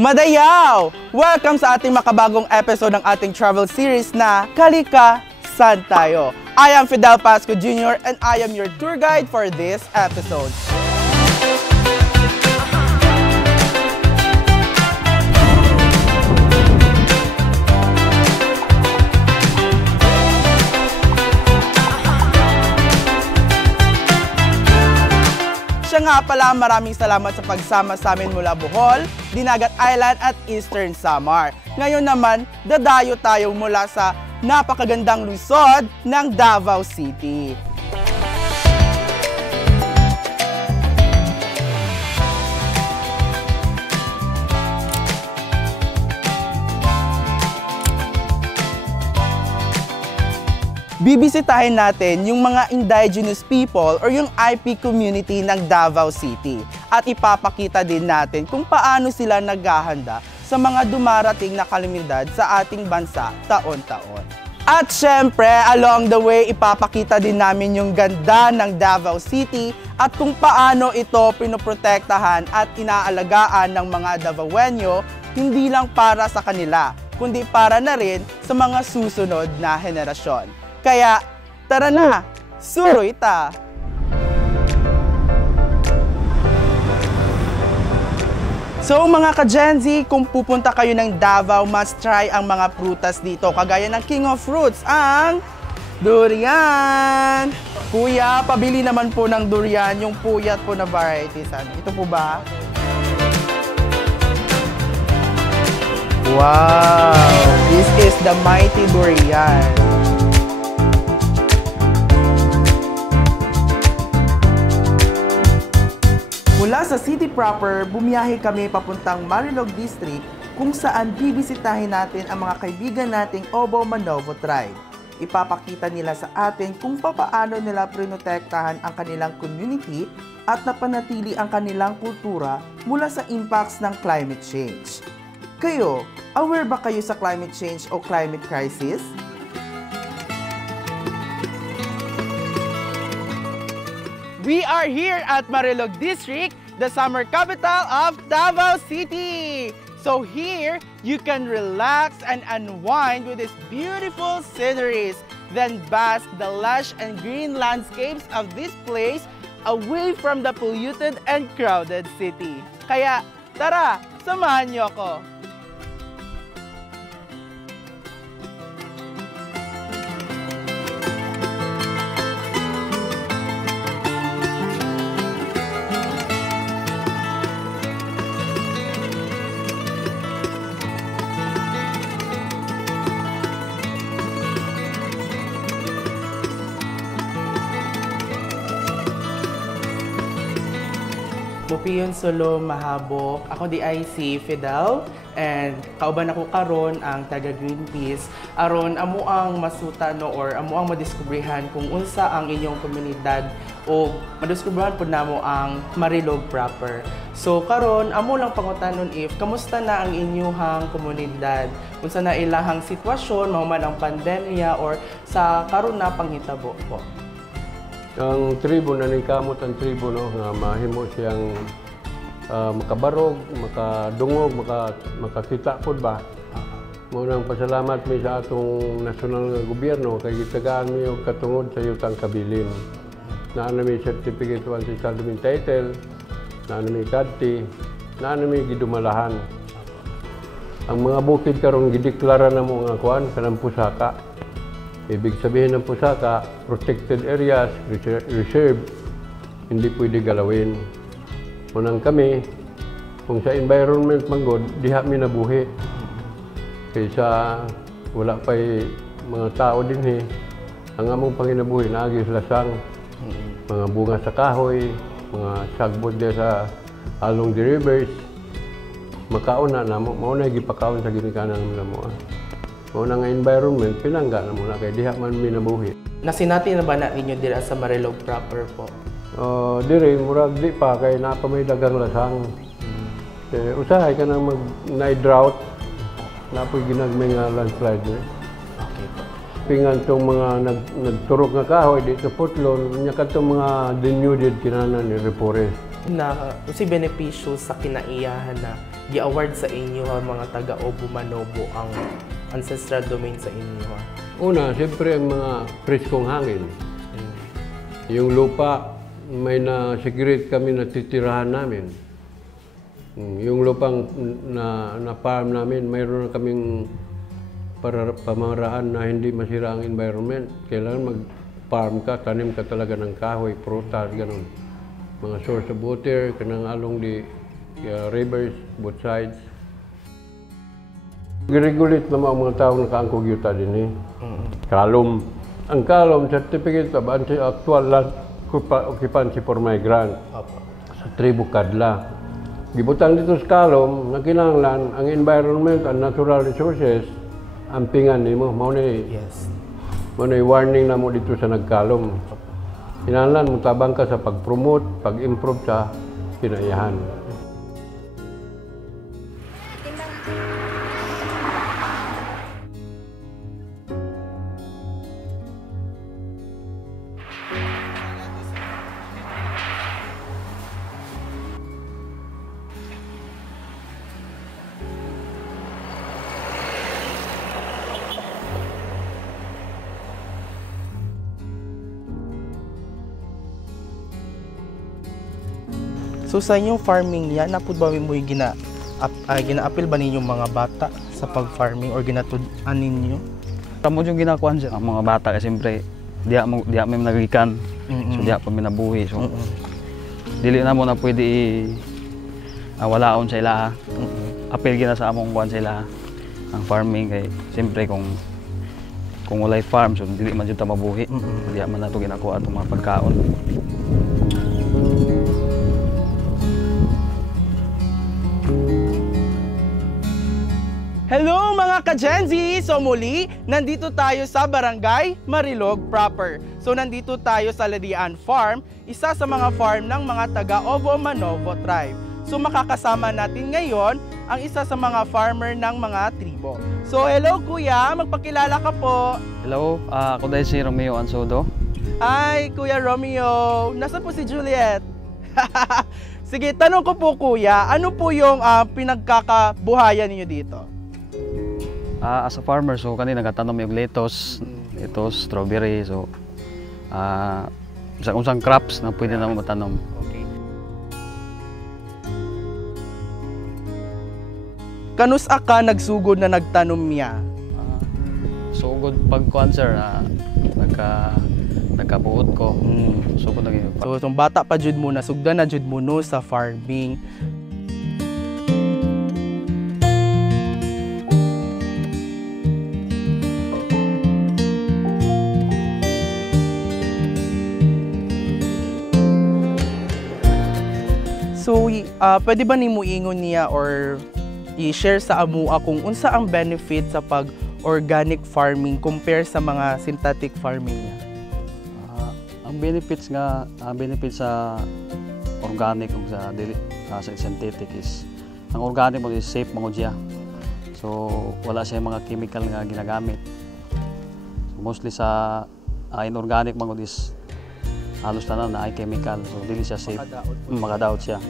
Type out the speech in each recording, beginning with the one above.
Madayaw! Welcome sa ating makabagong episode ng ating travel series na Kalika, Saan Tayo? I am Fidel Pasco Jr. and I am your tour guide for this episode. Siya nga pala, maraming salamat sa pagsama sa amin mula Bohol, Dinagat Island at Eastern Samar. Ngayon naman, dadayo tayo mula sa napakagandang lungsod ng Davao City. Bibisitahin natin yung mga indigenous people or yung IP community ng Davao City at ipapakita din natin kung paano sila naghahanda sa mga dumarating na kalamidad sa ating bansa taon-taon. At syempre, along the way, ipapakita din namin yung ganda ng Davao City at kung paano ito pinoprotektahan at inaalagaan ng mga Davaoenyo, hindi lang para sa kanila, kundi para na rin sa mga susunod na henerasyon. Kaya, tara na! Suroy ta! So mga ka-Gen Z, kung pupunta kayo ng Davao, must try ang mga prutas dito. Kagaya ng king of fruits, ang durian! Kuya, pabili naman po ng durian, yung puyat po na varieties. Ito po ba? Wow! This is the mighty durian. Mula sa city proper, bumiyahe kami papuntang Marilog District kung saan bibisitahin natin ang mga kaibigan nating Obo Manovo tribe. Ipapakita nila sa atin kung paano nila prinotektahan ang kanilang community at napanatili ang kanilang kultura mula sa impacts ng climate change. Kayo, aware ba kayo sa climate change o climate crisis? We are here at Marilog District, the summer capital of Davao City. So here, you can relax and unwind with these beautiful sceneries, then bask the lush and green landscapes of this place away from the polluted and crowded city. Kaya tara, samahan niyo ako. Pupiyon Solo Mahabok. Ako di ay si Fidel and kauban ako karon ang taga Greenpeace. Aron amo ang masuta no or amo ang madiskubrihan kung unsa ang inyong komunidad o madiskubrihan pud namo ang Marilog proper. So karon amo lang pangutanon if kamusta na ang inyong komunidad? Unsa na ilahang sitwasyon mahuman ang pandemya or sa karon na panghitabo po? Ang tribo na kamot ang tribo no nga mahimo siyang makabarog, makadungog, makakita pud ba. Mo nang pasalamat mi sa atong nasyonal nga gobyerno kay gitagaan mi og katungod sa yutang kabilin. Naa na mi certificate of settlement title, naa na mi kadti, naa na mi gidumalahan. Ang mga bukid karon gideklara na mo nga kuan kanang pusaka. Ibig sabihin ng pusaka, protected areas, reserve, hindi pwede galawin. Unang kami, kung sa environment manggod, diha mi nabuhi. Kaysa wala pa'y mga tao din ang among panginabuhi, naagis lasang, mga bunga sa kahoy, mga sagbot dia sa along the rivers, makauna na mo, mauna gipakaon sa ginikanan na mo. Unang environment, pinangga na muna kay diha man minabuhi. Nasinati na ba na ninyo dira sa Marilog proper po? Diri, murag di pa kay napamay dagang lasang. Usahay ka na mag-drought, napoy ginagmay nga landslide. Okay po. Pingan itong mga nagturok nga kahoy dito putlon, niya ka itong mga denuded kinanan ni reforest. na si benepisyo sa kinaiyahan na gi-award sa inyo ha, mga taga Obo Manobo ang ancestral domain sa inyo ha? Una, siyempre ang mga preskong hangin. Yung lupa, may na-segregate kami na titirahan namin. Yung lupang na farm namin, mayroon na kaming pamaraan na hindi masira ang environment. Kailangan mag-farm ka, tanim ka talaga ng kahoy, prutas, ganun. Mga source of water, kanang along the rivers, both sides. Giregulit naman ang mga taong nakaangkog yuta din eh. Kalom. Ang kalom, certificate of actual land occupancy for migrant sa tribu Kadla. Gibutang dito sa kalom, na kinahanglan ang environment and natural resources, ang pingan nimo. Mao na warning na mo dito sa nagkalom. Kinahanglan mo tabang ka sa pag-promote, pag-improve sa kinaiyahan. So sa inyong farming yan, napod ba mo yung gina-appeal ba ninyong mga bata sa pag-farming or ginatudan ninyo? Kamo yung ginakuan siya, ang mga bata kasi siyempre diya may nagikan, so diya pa may nabuhi. So dili na mo na pwede walaon sa ilaha. Appeal gina sa among kuan sa ilaha ang farming kay siyempre kung walay farm so dili man jud ta mabuhi. Diya man nato ginakuha atong mga pagkaon. Hello mga ka-Gen Z! So muli, nandito tayo sa Barangay Marilog proper. So nandito tayo sa Ladian Farm, isa sa mga farm ng mga taga Obo Manobo tribe. So makakasama natin ngayon ang isa sa mga farmer ng mga tribo. So hello kuya, magpakilala ka po. Hello, ako dahil si Romeo Ansodo. Hi Kuya Romeo, nasaan po si Juliet? Sige, tanong ko po kuya, ano po yung pinagkakabuhayan niyo dito? As a farmer, so kanina nagatanom yung lettuce, strawberry, so usang crops na pwede naman matanom. Okay. Kanus ka nagsugod na nagtanom niya? Sugod pag-kuan sir, nagkabuot ko. Sugod na ganyan. So itong bata pa jud mo na sugdan na jud mo no sa farming. So, pwede ba nimo ingon niya or i-share sa amua kung unsa ang benefit sa pag-organic farming compare sa mga synthetic farming niya? Ang benefits sa organic ug sa synthetic is ang organic mo is safe mo siya. So wala siya mga chemical nga ginagamit. So, mostly sa inorganic mo is halos na ay chemical, so dili siya safe. Makadaot siya.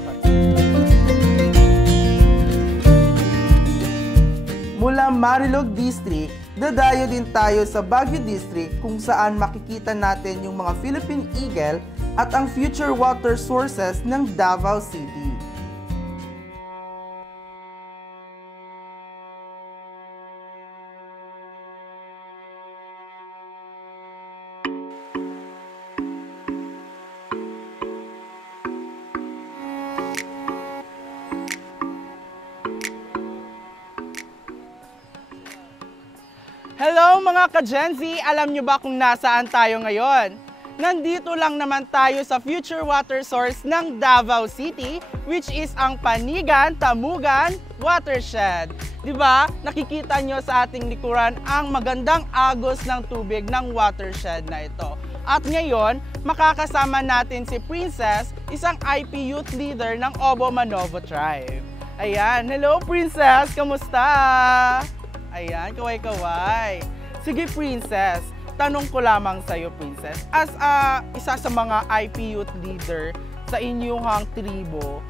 Mula Marilog District, dadayo din tayo sa Baguio District kung saan makikita natin yung mga Philippine Eagle at ang future water sources ng Davao City. Hello mga ka-Gen Z! Alam nyo ba kung nasaan tayo ngayon? Nandito lang naman tayo sa future water source ng Davao City, which is ang Panigan-Tamugan Watershed. Diba? Nakikita nyo sa ating likuran ang magandang agos ng tubig ng watershed na ito. At ngayon, makakasama natin si Princess, isang IP youth leader ng Obo Manobo tribe. Ayan, hello Princess! Kamusta? Ayan, kaway-kaway. Sige Princess, tanong ko lamang sa iyo, Princess. As isa sa mga IP youth leader sa inyong tribo,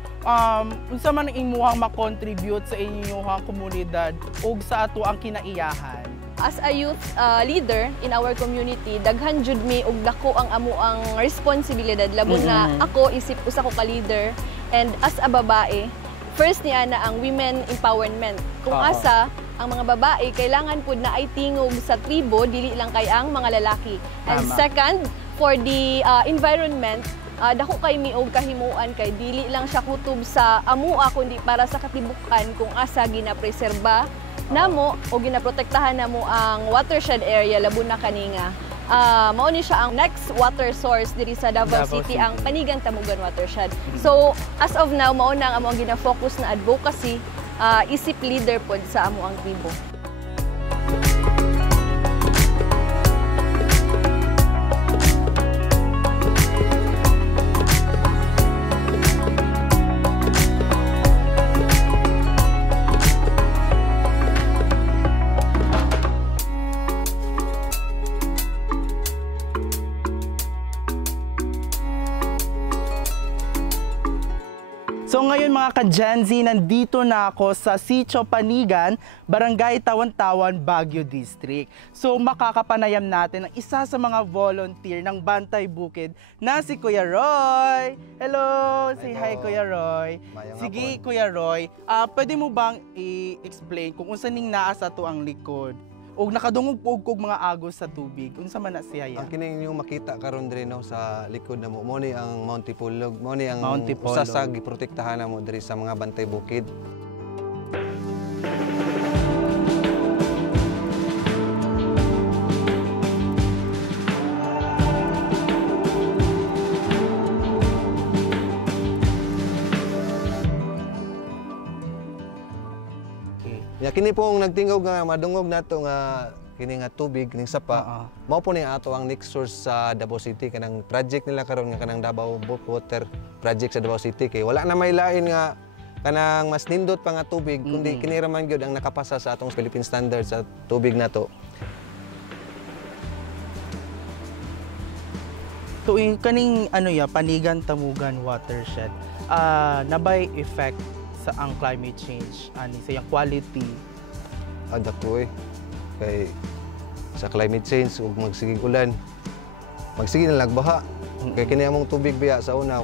unsa man ang imuhang makontribute sa inyong komunidad ug sa ato ang kinaiyahan? As a youth leader in our community, daghan jud mi og dako ang amo ang responsibilidad labon na ako isip usa ko ka leader, and as a babae, first niya na ang women empowerment. Kung asa ang mga babae kailangan pud na ay tingog sa tribo dili lang kay ang mga lalaki. And second, for the environment, dako kay miog kahimuan kay dili lang siya kutob sa amua kundi para sa katibukan kung asa ginapreserba namo o ginaprotektahan namo ang watershed area labon na kaninga. Mao ni siya ang next water source diri sa Davao City, ang Panigan Tamugan Watershed. So as of now mao na ang amo gina-focus na advocacy, isip leader pod sa amo ang tribo. So ngayon mga ka-Gen Z, nandito na ako sa Sitio Panigan, Barangay Tawan-Tawan, Baguio District. So makakapanayam natin ang isa sa mga volunteer ng Bantay Bukid na si Kuya Roy. Hello! Say hi Kuya Roy. Sige Kuya Roy, pwede mo bang i-explain kung unsa ning naa sa to ang likod? O nakadungog po kog mga agos sa tubig, unsa man na siya ya? Ang kining yung makita karon diri no sa likod namo, mo ni ang Mount Tipulog, mo ni ang Mount Tipulog. usa sa giprotektahan namo diri sa mga Bantay Bukid. Ya kini pong nagtingog nga madungog nato nga kini nga tubig ning sapa. Mao po ni ato ang next source sa Davao City, kanang project nila karon nga kanang Davao Bulk Water project sa Davao City, kay wala na may lain nga kanang mas nindot pa nga tubig kundi kini ra man gyud ang nakapasa sa atong Philippine standard sa tubig nato. Tuig kaning Panigan Tamugan Watershed, nabay effect sa ang climate change ani sa yang quality? Dako kay sa climate change ug magsigig ulan, magsige na lagbaha. Kay kini among tubig biya sa una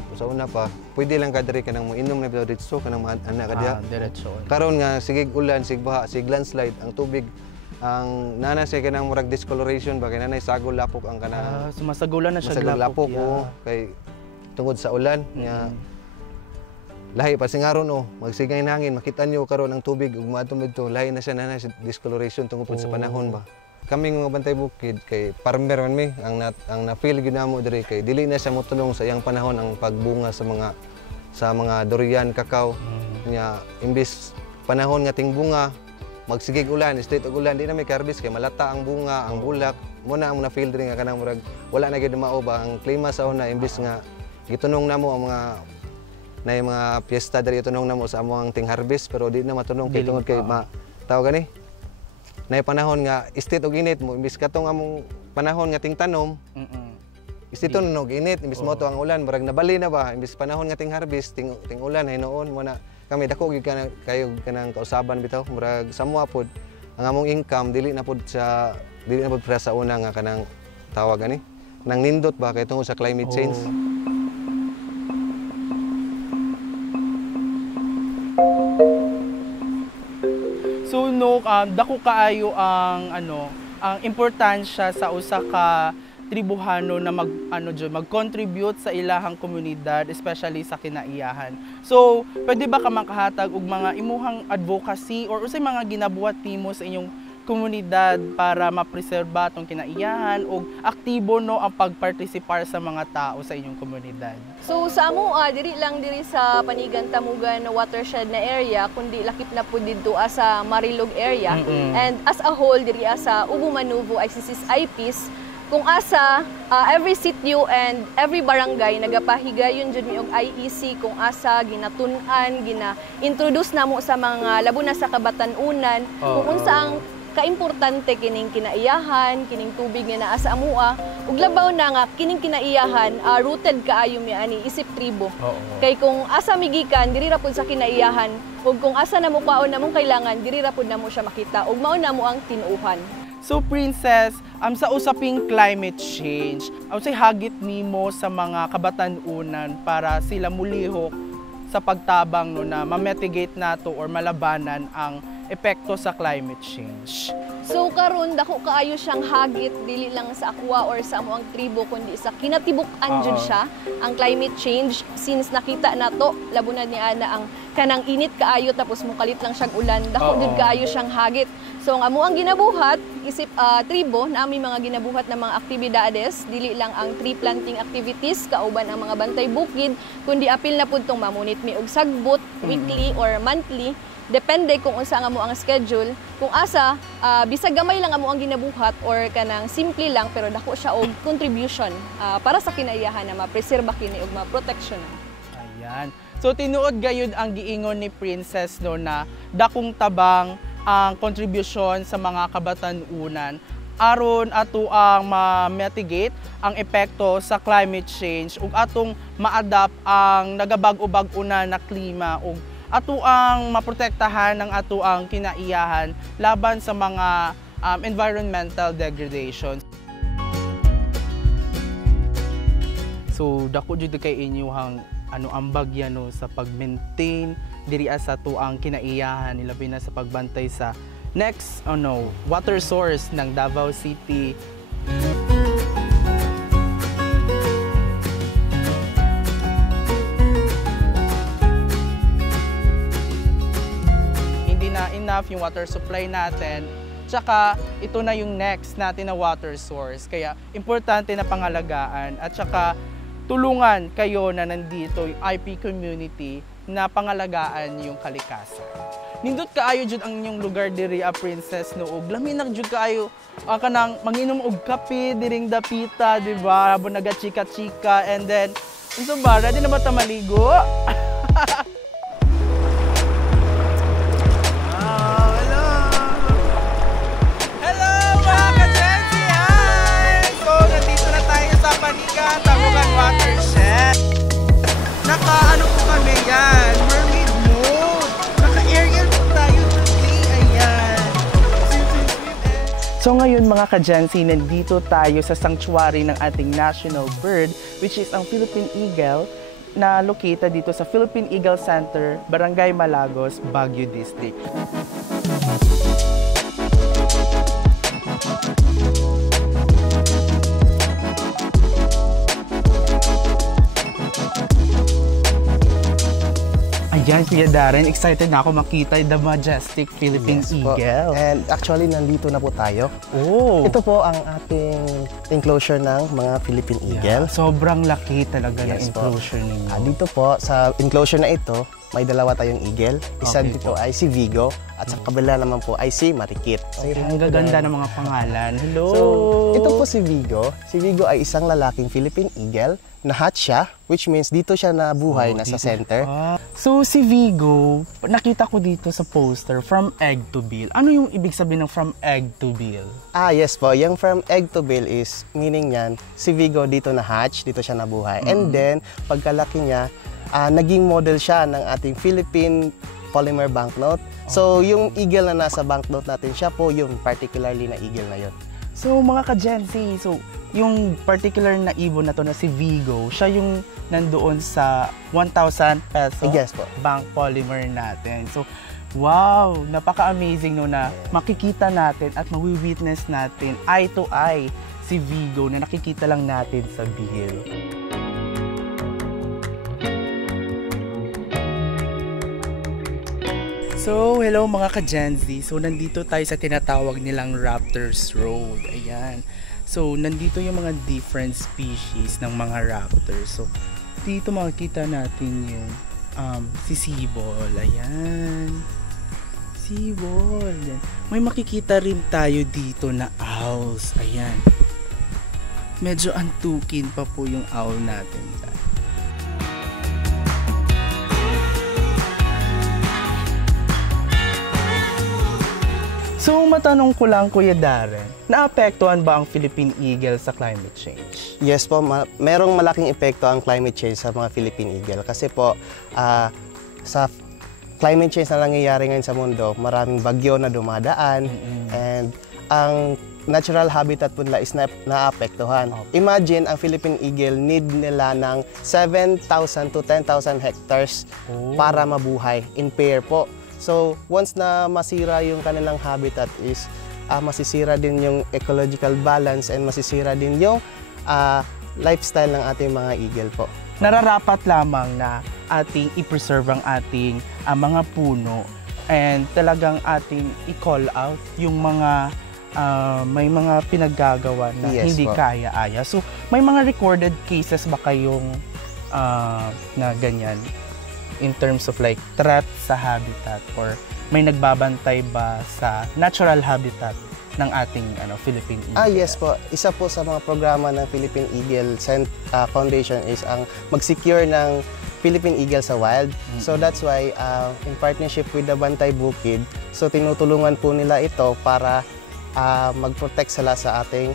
pa pwede lang ka diri kanang moinom na diretso kanang ana ka diha. Diretso. Karon nga sigig ulan, sig baha, sig landslide ang tubig, ang nana siya kanang murag discoloration ba kay nanay sagol lapok ang kanang sumasagulan na siya lapok kay tungod sa ulan nya lahi pa singaron magsigay ng hangin, makita nyo karon ang tubig ug maadto dito lahi na siya na discoloration tungod sa panahon ba. Kaming mga Bantay Bukid kay farmer man mi ang na-feel gyud namo diri kay dili na siya motulong sa iyang panahon ang pagbunga sa mga durian, kakao nya imbis panahon nga ting bunga magsigig ulan, straight og ulan, di na may karbis kay malata ang bunga, ang bulak. Mo na ang na-feel diri nga kanang murag wala na gyud mao ba ang klima sa una imbis nga gitunong namo ang na yung mga piyesta dari tunong namo sa among ting harvest pero di na matunong kay tungod kay tawag gani na panahon nga istit og init mo imbis katong among panahon nga ting tanom istiton og init imbis mo to ang ulan murag nabali na ba imbis panahon nga ting harvest ting ulan ay noon mo na kami dako gyud kayo kanang kausaban bitaw murag samwa pod ang among income dili na pod sa una nga kanang tawag gani nang nindot ba kay tungod sa climate change. So dako kaayo ang ang importansya sa usa ka tribuhano na mag-contribute sa ilahang komunidad, especially sa kinaiyahan. So pwede ba ka makahatag og mga imuhang advocacy or usay mga ginabuhat nimo sa inyong komunidad para mapreserba tong kinaiyahan o aktibo ang pagpartisipar sa mga tao sa inyong komunidad? So sa amo diri sa Panigan Tamugan Watershed na area kundi lakip na pud didto sa Marilog area and as a whole diri sa Ubu Manuvo ICC's IPs kung asa every sitio and every barangay nagapahigayon jud mi og IEC kung asa ginatun-an, gina-introduce namo sa mga labo na sa kabatan-unan kung unsa ang kaimportante kining kinaiyahan, kining tubig nga naa sa amua, ug labaw na nga kining kinaiyahan rooted kaayo mi ani isip tribo. Kay kung asa migikan diri ra pud sa kinaiyahan, ug kung asa na mo kwaon namong kailangan diri ra pud namo siya makita ug mao na mo ang tinuuhan. So Princess, sa usaping climate change, say hagit nimo sa mga kabatan-unan para sila mulihok sa pagtabang no na ma-mitigate nato or malabanan ang epekto sa climate change. So karon dako kaayo siyang hagit dili lang sa akwa or sa amoang tribo kundi sa kinatibuk-an jud siya ang climate change since nakita nato labunan ni ana ang kanang init kaayo tapos mukalit lang siyang ulan dako jud kaayo siyang hagit. So ang amoang ginabuhat isip tribo na aming mga ginabuhat na mga aktibidades dili lang ang tree planting activities kauban ang mga bantay bukid kundi apil na pud tong mamunit mi og sagbot weekly or monthly. Depende kung unsa nga mo ang schedule. Kung asa, bisag gamay lang amo ang ginabuhat or kanang simple lang pero dako siya og contribution para sa kinaiyahan na ma-preserba kini ug ma-protection. Ayan. So tinuod gayud ang giingon ni Princess no na dakong tabang ang contribution sa mga kabatan-unan aron ato ang ma-mitigate ang epekto sa climate change ug atong ma-adapt ang nagabag-ubag-una na klima ug ato ang maprotektahan ng ato ang kinaiyahan laban sa mga environmental degradation. So dako jud kay inyuhang ambag yan no, sa pag-maintain diri sa ato ang kinaiyahan ilabi na sa pagbantay sa next water source ng Davao City. Enough yung water supply natin, tsaka ito na yung next natin na water source. Kaya importante na pangalagaan at tsaka tulungan kayo na nandito yung IP community na pangalagaan yung kalikasan. Nindot kaayo jud ang inyong lugar diri Princess no ug laminag jud kaayo kanang manginom og kape diring dapita, di ba? Habang naga-chika-chika and then unsa ba ready na ba ta maligo? Watershed. Naka-ano po kami yan, mermaid mode. Naka-aerial po tayo today, ayan. So ngayon mga ka-Gency, nandito tayo sa sanctuary ng ating national bird, which is ang Philippine Eagle, na located dito sa Philippine Eagle Center, Barangay Malagos, Baguio District. Ayan, Kuya Darren, excited na ako makita the majestic Philippine Eagle. And actually, nandito na po tayo. Oh. Ito po ang ating enclosure ng mga Philippine Eagle. Sobrang laki talaga ng enclosure ninyo. Dito po, sa enclosure na ito, may dalawa tayong eagle. Isa dito ay si Vigo at sa kabila naman po ay si Marikit. Ang gaganda ng mga pangalan. Hello! So, ito po si Vigo. Si Vigo ay isang lalaking Philippine Eagle. Na-hatch siya, which means dito siya nabuhay na sa center. So si Vigo, nakita ko dito sa poster, from egg to bill. Ano yung ibig sabihin ng from egg to bill? Yes po. Yung from egg to bill is, meaning yan, si Vigo dito na-hatch, dito siya nabuhay. And then, pagkalaki niya, naging model siya ng ating Philippine polymer banknote. So, yung eagle na nasa banknote natin, siya po yung particularly na eagle na yun. So, mga ka-Gency, yung particular na ibon na to na si Vigo, siya yung nandoon sa 1,000 peso bank polymer natin. So, wow! Napaka-amazing no na makikita natin at mawi-witness natin eye to eye si Vigo na nakikita lang natin sa bill. So, hello mga ka-Genzy. So, nandito tayo sa tinatawag nilang Raptors Road. Ayan. So, nandito yung mga different species ng mga raptors. So, dito makikita natin yung si Sibol. Ayan. Sibol. Ayan. May makikita rin tayo dito na owls. Ayan. Medyo antukin pa po yung owl natin dyan. So matanong ko lang Kuya Darren, naapektuhan ba ang Philippine Eagle sa climate change? Yes po, merong malaking epekto ang climate change sa mga Philippine Eagle kasi po sa climate change na nangyayari ngayon sa mundo, maraming bagyo na dumadaan and ang natural habitat po nila is naapektuhan. Imagine, ang Philippine Eagle need nila ng 7,000 to 10,000 hectares para mabuhay in pair po. So, once na masira yung kanilang habitat is masisira din yung ecological balance and masisira din yung lifestyle ng ating mga eagle po. Nararapat lamang na ating i-preserve ang ating mga puno and talagang ating i-call out yung mga may mga pinaggagawa na Yes, hindi po. kaya-aya. So, may mga recorded cases ba kayong na ganyan in terms of like threat sa habitat or may nagbabantay ba sa natural habitat ng ating Philippine Eagle? Yes po. Isa po sa mga programa ng Philippine Eagle Foundation is ang mag-secure ng Philippine Eagle sa wild. So that's why in partnership with the Bantay Bukid, so tinutulungan po nila ito para mag-protect sila sa ating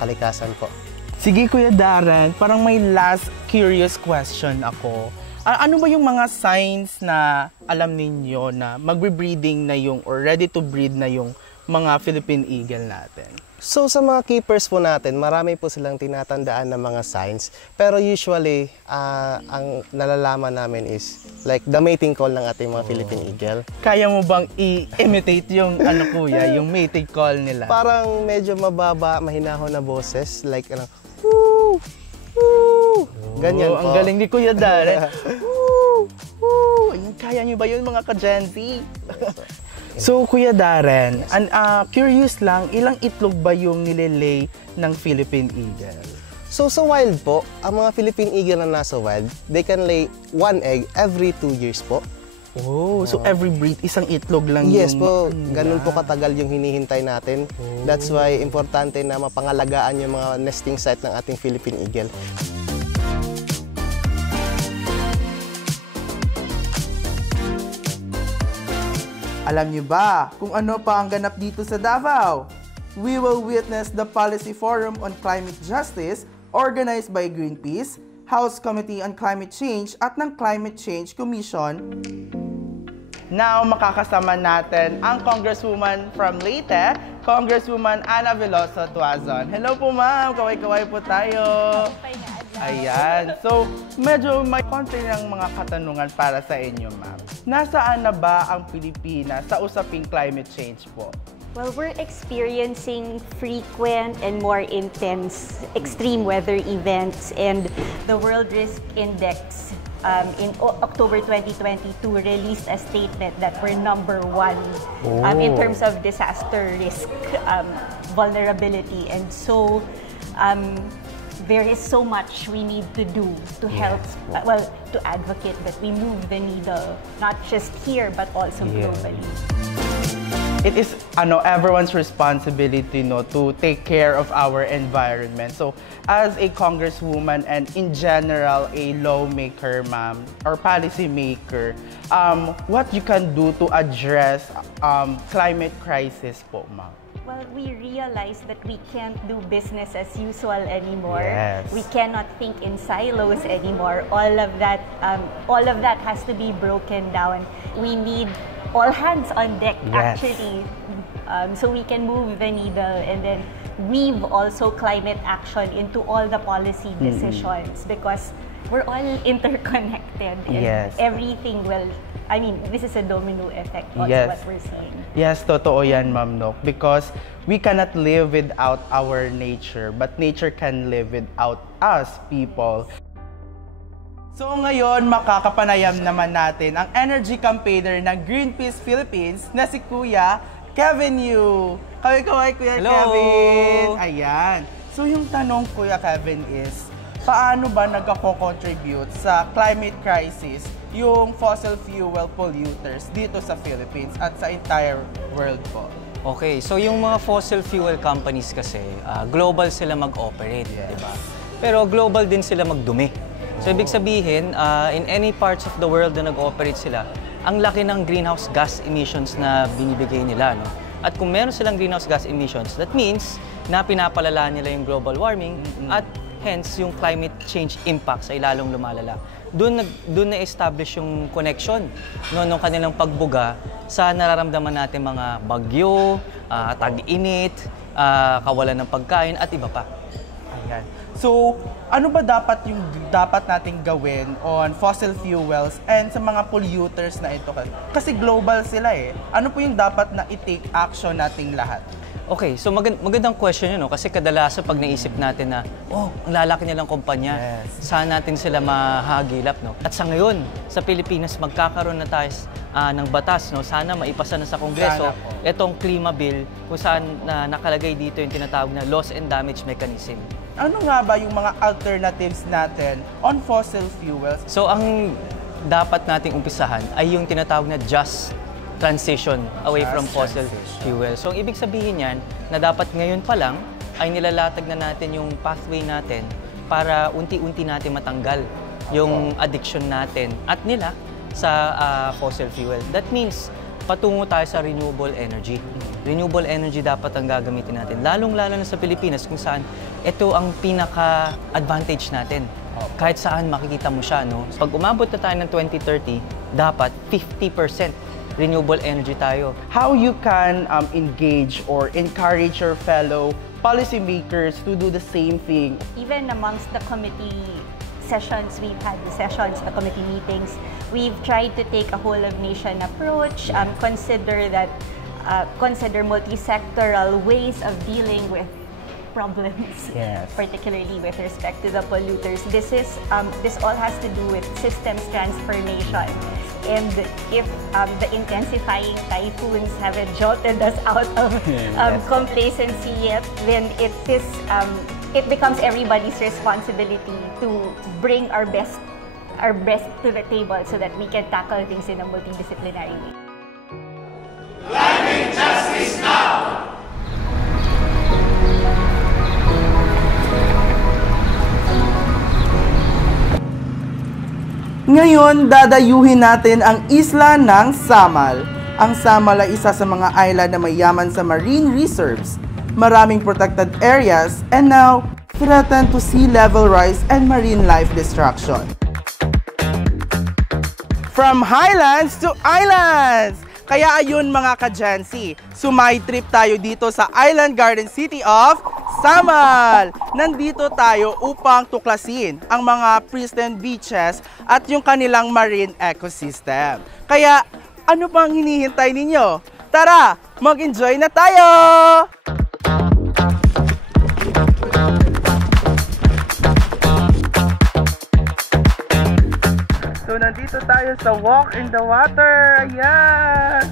kalikasan po. Sige Kuya Darren, parang may last curious question ako. Ano ba yung mga signs na alam ninyo na magbe-breeding na yung or ready to breed na yung mga Philippine Eagle natin? So sa mga keepers po natin, marami po silang tinatandaan ng mga signs. Pero usually, ang nalalaman namin is like the mating call ng ating mga Philippine Eagle. Kaya mo bang i-imitate yung kuya, yung mating call nila? Parang medyo mababa, mahinahon na boses, like woo, woo, ganyan po. Ang galing ni Kuya Darren. Woo, woo. Kaya niyo ba yun mga ka-Gen Z? So, Kuya Darren, curious lang, ilang itlog ba yung nililay ng Philippine Eagle? So sa wild po, ang mga Philippine Eagle na nasa wild, they can lay 1 egg every 2 years po. Oh, so every breed, isang itlog lang Yes yung... po, ganun po katagal yung hinihintay natin. That's why importante na mapangalagaan yung mga nesting site ng ating Philippine Eagle. Alam niyo ba kung ano pa ang ganap dito sa Davao? We will witness the Policy Forum on Climate Justice organized by Greenpeace, House Committee on Climate Change at ng Climate Change Commission. Now, makakasama natin ang Congresswoman from Leyte, Congresswoman Ana Veloso Tuazon. Hello po ma'am, kaway-kaway po tayo. Ayan. So, medyo may konti ng mga katanungan para sa inyo, ma'am. Nasaan na ba ang Pilipinas sa usaping climate change po? Well, we're experiencing frequent and more intense extreme weather events, and the World Risk Index in October 2022 released a statement that we're number 1 in terms of disaster risk vulnerability. And so, there is so much we need to do to help, to advocate that we move the needle, not just here, but also globally. It is everyone's responsibility to take care of our environment. So, as a congresswoman and in general a lawmaker, ma'am, or policy maker, what you can do to address climate crisis po, ma'am? Well, we realize that we can't do business as usual anymore. Yes. We cannot think in silos anymore. All of that has to be broken down. We need all hands on deck, Yes. actually, so we can move the needle and then weave also climate action into all the policy decisions, because we're all interconnected and Yes. everything will, this is a domino effect, also Yes. what we're seeing. Yes, totoo yan, Ma'am Nok. Because we cannot live without our nature, but nature can live without us, people. So ngayon, makakapanayam naman natin ang energy campaigner ng Greenpeace Philippines na si Kuya Kevin Yu. Kaway-kaway, Kuya Hello! Kevin! Ayan. So yung tanong, Kuya Kevin, is paano ba nagko-contribute sa climate crisis yung fossil fuel polluters dito sa Philippines at sa entire world po? Okay, so yung mga fossil fuel companies kasi, global sila mag-operate, di ba? Pero global din sila magdumi. So ibig sabihin, in any parts of the world na nag-ooperate sila, ang laki ng greenhouse gas emissions na binibigay nila, no? At kung meron silang greenhouse gas emissions, that means na pinapalala nila yung global warming at hence yung climate change impacts ay lalong lumalala. Doon na-establish yung connection nung kanilang pagbuga sa nararamdaman natin mga bagyo, tag-init, kawalan ng pagkain at iba pa. Ayan. So, ano ba dapat nating gawin on fossil fuels and sa mga polluters na ito? Kasi global sila eh. Ano po yung dapat na i-take action nating lahat? Okay, so magandang question yun, no? Kasi kadalasan pag naisip natin na, ang lalaki nilang kumpanya, saan natin sila mahagilap, no? At sa ngayon, sa Pilipinas, magkakaroon na tayo ng batas, no? Sana maipasa na sa Kongreso itong Klima Bill kung saan nakalagay dito yung tinatawag na loss and damage mechanism. Ano nga ba yung mga alternatives natin on fossil fuels? So ang dapat nating umpisahan ay yung tinatawag na just transition away from fossil fuel. So ang ibig sabihin yan na dapat ngayon pa lang ay nilalatag na natin yung pathway natin para unti-unti natin matanggal yung addiction natin at nila sa fossil fuel. That means patungo tayo sa renewable energy. Renewable energy dapat ang gagamitin natin. Lalong-lalo na sa Pilipinas kung saan ito ang pinaka-advantage natin. Kahit saan makikita mo siya, no? Pag umabot na tayo ng 2030, dapat 50% renewable energy tayo. How you can engage or encourage your fellow policymakers to do the same thing? Even amongst the committee sessions we've had, the committee meetings, we've tried to take a whole-of-nation approach, consider multi-sectoral ways of dealing with problems, particularly with respect to the polluters. This all has to do with systems transformation. And if the intensifying typhoons haven't jolted us out of complacency yet, then it becomes everybody's responsibility to bring our best to the table so that we can tackle things in a multidisciplinary way. Climate justice now! Ngayon, dadayuhin natin ang isla ng Samal. Ang Samal ay isa sa mga island na mayaman sa marine reserves, maraming protected areas, and now threatened to sea level rise and marine life destruction. From highlands to islands! Kaya ayun mga ka-Gen-Z, sumay trip tayo dito sa Island Garden City of Samal! Nandito tayo upang tuklasin ang mga pristine beaches at yung kanilang marine ecosystem. Kaya ano pang hinihintay ninyo? Tara, mag-enjoy na tayo! So nandito tayo sa Walk in the Water. Ayan!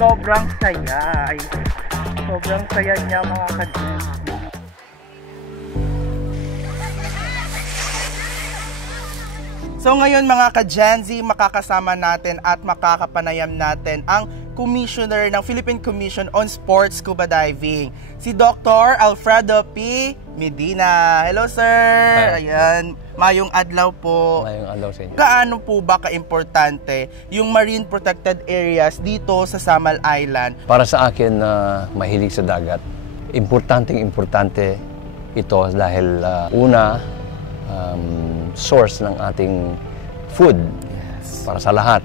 Sobrang saya. Sobrang saya niya mga ka-Gen-Z. So ngayon mga ka-Gen-Z, makakasama natin at makakapanayam natin ang Commissioner ng Philippine Commission on Sports Scuba Diving, si Dr. Alfredo P. Medina. Hello sir! Hi. Ayan, mayong adlaw po. Mayong adlaw sa inyo. Kaano po ba ka-importante yung marine protected areas dito sa Samal Island? Para sa akin na mahilig sa dagat, importante ito dahil una, source ng ating food para sa lahat.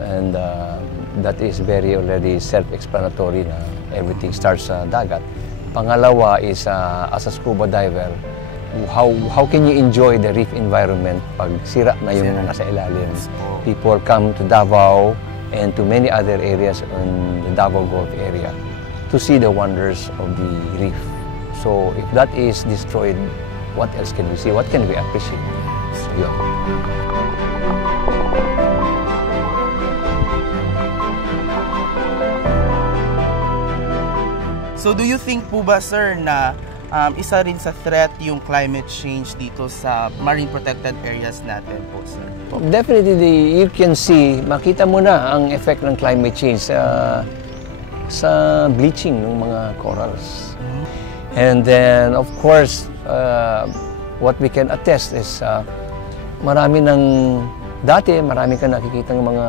And that is very already self-explanatory na everything starts sa dagat. Pangalawa is as a scuba diver, how can you enjoy the reef environment pag sira na yung nasa ilalim? People come to Davao and to many other areas in the Davao Gulf area to see the wonders of the reef. So if that is destroyed, what else can we see? What can we appreciate? Yeah. So do you think po ba sir na isa rin sa threat yung climate change dito sa marine protected areas natin po sir? Definitely, you can see, makita mo na ang effect ng climate change sa bleaching ng mga corals. And then, of course, what we can attest is marami ka nakikita ng mga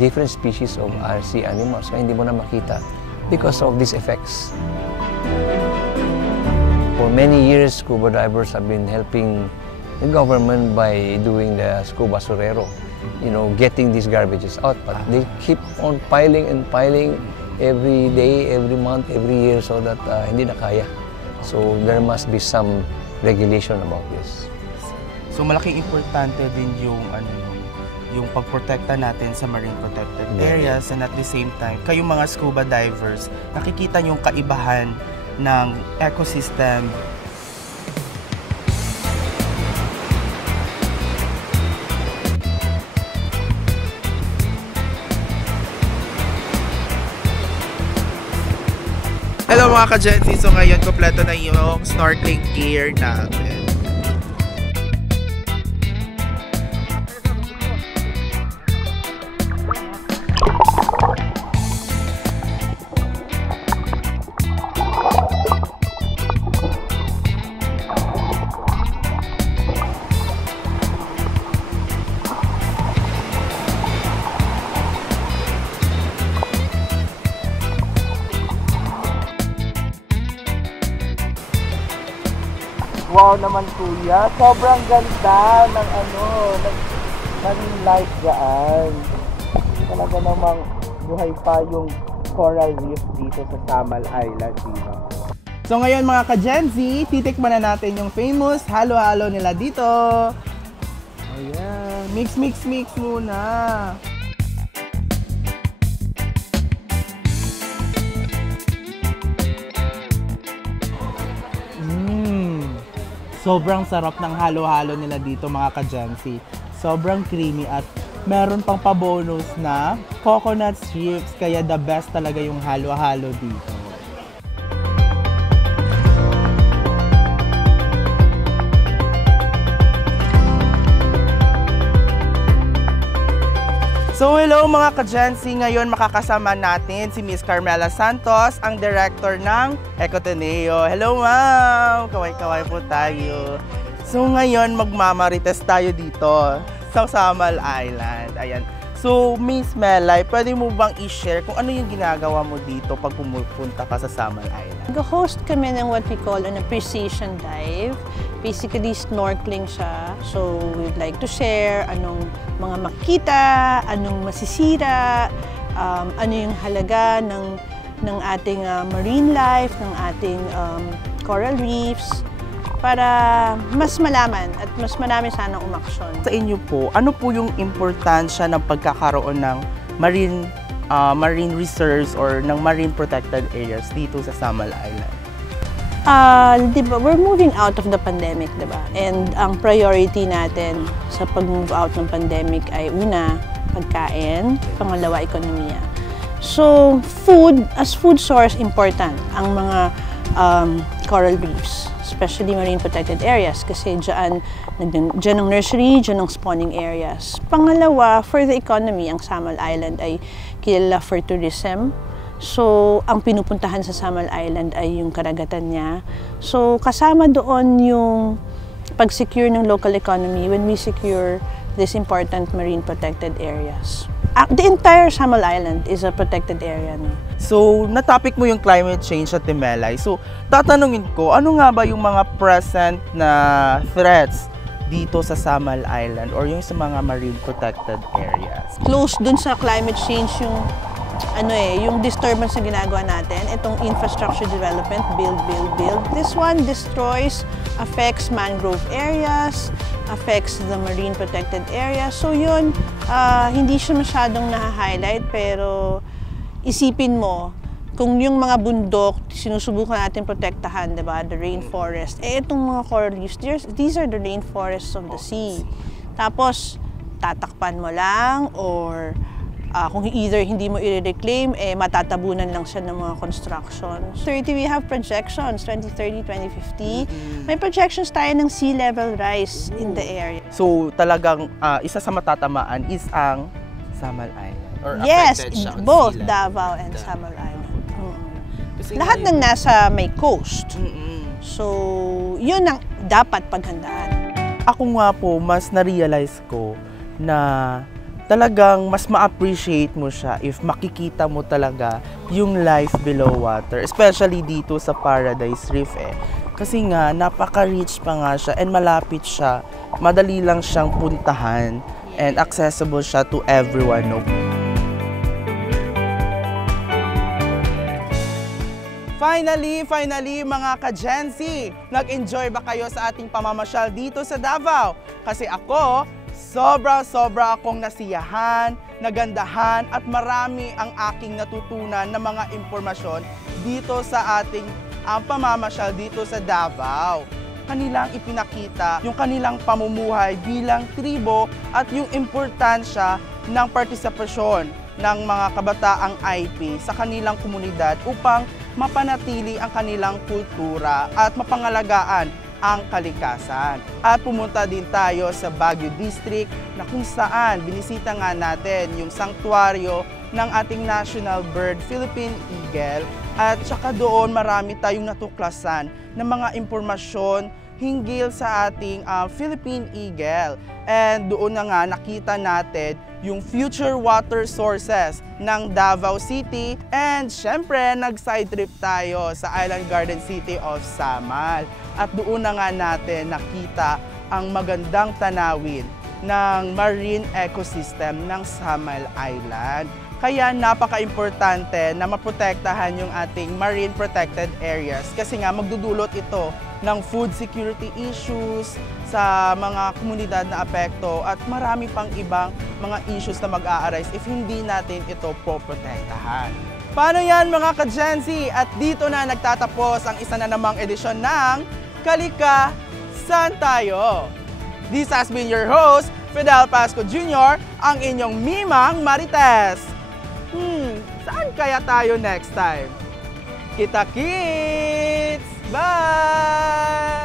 different species of sea animals na hindi mo na makita because of these effects. For many years, scuba divers have been helping the government by doing the scuba surero, getting these garbages out, but they keep on piling and piling every day, every month, every year, so that hindi na kaya. So there must be some regulation about this. So malaking importante din yung pagprotekta natin sa marine protected areas, and at the same time, kayong mga scuba divers, nakikita yung kaibahan ng ecosystem. Hello mga ka-Gen Z! So ngayon, kompleto na yung snorkeling gear natin. Wow naman kuya, sobrang ganda ng marine life dyan. Talaga namang buhay pa yung coral reef dito sa Samal Island dito. So ngayon mga ka-Gen Z, titikman na natin yung famous halo-halo nila dito. Ayan, mix muna. Sobrang sarap ng halo-halo nila dito mga ka-Gen Z. Sobrang creamy at meron pang pa-bonus na coconut strips, kaya the best talaga yung halo-halo dito. So hello mga ka-Gen Z, ngayon makakasama natin si Miss Carmela Santos, ang director ng Ecoteneo. Hello ma'am! Kaway-kaway po tayo. So ngayon magmamarites tayo dito sa Samal Island. Ayan. So Miss Melay, pwede mo bang i-share kung ano yung ginagawa mo dito pag pumupunta ka sa Samal Island? Nag-host kami ng what we call an appreciation dive. Basically, snorkeling siya. So, we'd like to share anong mga makita, anong masisira, ano yung halaga ng ating marine life, ng ating coral reefs, para mas malaman at mas marami sanang umaksyon. Sa inyo po, ano po yung importansya ng pagkakaroon ng marine reserves or ng marine protected areas dito sa Samal Island? Diba, we're moving out of the pandemic, diba? And ang priority natin sa pag-move out ng pandemic ay una, pagkain, pangalawa, ekonomiya. So, as food source, important ang mga coral reefs, especially marine protected areas, kasi dyan ang nursery, dyan ang spawning areas. Pangalawa, for the economy, ang Samal Island ay kilala for tourism. So, ang pinupuntahan sa Samal Island ay yung karagatan niya. So, kasama doon yung pag-secure ng local economy when we secure these important marine protected areas. The entire Samal Island is a protected area. No? So, na-topic mo yung climate change at Melay. So, tatanungin ko, ano nga ba yung mga present na threats dito sa Samal Island or yung sa mga marine protected areas? Close dun sa climate change yung disturbance na ginagawa natin, itong infrastructure development, build. This one affects mangrove areas, affects the marine protected areas. So yun, hindi siya masyadong na-highlight, pero isipin mo, kung yung mga bundok, sinusubukan natin protektahan, diba? The rainforest. Itong mga coral reefs, these are the rainforests of the sea. Tapos, tatakpan mo lang, or kung either hindi mo i-reclaim, matatabunan lang siya ng mga construction. 30, we have projections, 2030, 2050. May projections tayo ng sea level rise in the area. So talagang isa sa matatamaan is ang Samal Island? Or yes, both Davao and Samal Island. lahat ng nasa may coast. So, yun ang dapat paghandaan. Ako nga po, mas na-realize ko na talagang mas ma-appreciate mo siya if makikita mo talaga yung life below water. Especially dito sa Paradise Reef Kasi nga, napaka-rich pa nga siya and malapit siya. Madali lang siyang puntahan and accessible siya to everyone. No? Finally, mga ka-Gen Z, nag-enjoy ba kayo sa ating pamamasyal dito sa Davao? Kasi ako, sobra akong nasiyahan, nagandahan at marami ang aking natutunan na mga impormasyon dito sa ating pamamasyal dito sa Davao. Kanilang ipinakita yung kanilang pamumuhay bilang tribo at yung importansya ng partisipasyon ng mga kabataang IP sa kanilang komunidad upang mapanatili ang kanilang kultura at mapangalagaan ang kalikasan. At pumunta din tayo sa Baguio District na kung saan binisita nga natin yung sanktuaryo ng ating national bird, Philippine Eagle. At saka doon marami tayong natuklasan ng mga impormasyon hinggil sa ating Philippine Eagle. And doon na nga nakita natin yung future water sources ng Davao City. And syempre, nag-side trip tayo sa Island Garden City of Samal. At doon na nga natin nakita ang magandang tanawin ng marine ecosystem ng Samal Island. Kaya napaka-importante na maprotektahan yung ating marine protected areas kasi nga magdudulot ito ng food security issues sa mga komunidad na apekto at marami pang ibang mga issues na mag-a-arise if hindi natin ito poprotektahan. Paano yan mga ka-Gen Z? At dito na nagtatapos ang isa na namang edisyon ng Kalika, Saan Tayo? This has been your host, Fidel Pasco Jr., ang inyong Mimang Marites. Saan kaya tayo next time? Kita-kits! Bye!